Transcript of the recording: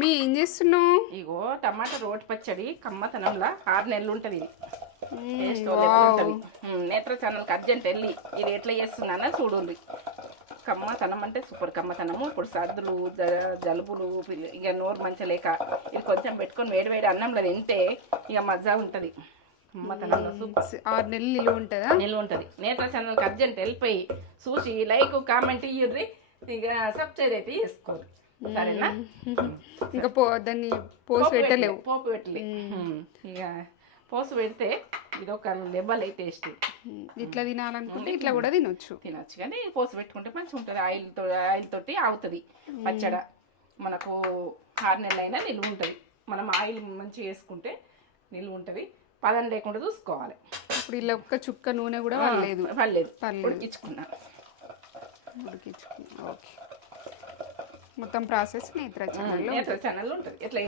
మీ ఏం చేస్తున్నావు? ఇగో టమాటా రోటి పచ్చడి కమ్మతనంలా 6 నెలలు ఉంటుంది ఇది. టేస్ట్ నేత్ర ఛానల్కి అర్జెంట్ వెళ్ళి ఇది ఎట్లా చేస్తున్నానో చూడండి. కమ్మతనం అంటే సూపర్ కమ్మతనము. ఇప్పుడు సర్దులు జలుబులు ఇక నోరు మంచిగా లేక ఇది కొంచెం పెట్టుకొని వేడి అన్నంలో తింటే ఇక మజా ఉంటుంది. కమ్మతనంలో 6 నెలలు నిలువ ఉంటుందా? నిలువ ఉంటుంది. నేత్ర ఛానల్కి అర్జెంట్ వెళ్ళిపోయి చూసి లైక్ కామెంట్ ఇయ్యుర్రి. ఇక సబ్స్క్రైబ్ అయితే చేసుకోరు. సరేనా? ఇంకా దాన్ని పోసి పెట్టలేవు. పోపు పెట్టలే. ఇక పోసు పెడితే ఇది ఒక లెవెల్ టేస్ట్. ఇట్లా తినాలనుకుంటే ఇట్లా కూడా తినొచ్చు కానీ పోసు పెట్టుకుంటే మంచిగా ఉంటుంది. ఆయిల్ తోటి అవుతుంది పచ్చడ. మనకు 6 నెలలైనా నిలువ ఉంటుంది. మనం ఆయిల్ మంచిగా వేసుకుంటే నిలువ ఉంటుంది. పదం లేకుండా చూసుకోవాలి. ఇప్పుడు ఇలా ఒక్క చుక్క నూనె కూడా పర్లేదు. ఉడికించుకున్నా. ఓకే, మొత్తం ప్రాసెస్ నేత్ర ఛానల్లో ఉంటుంది. ఎట్లా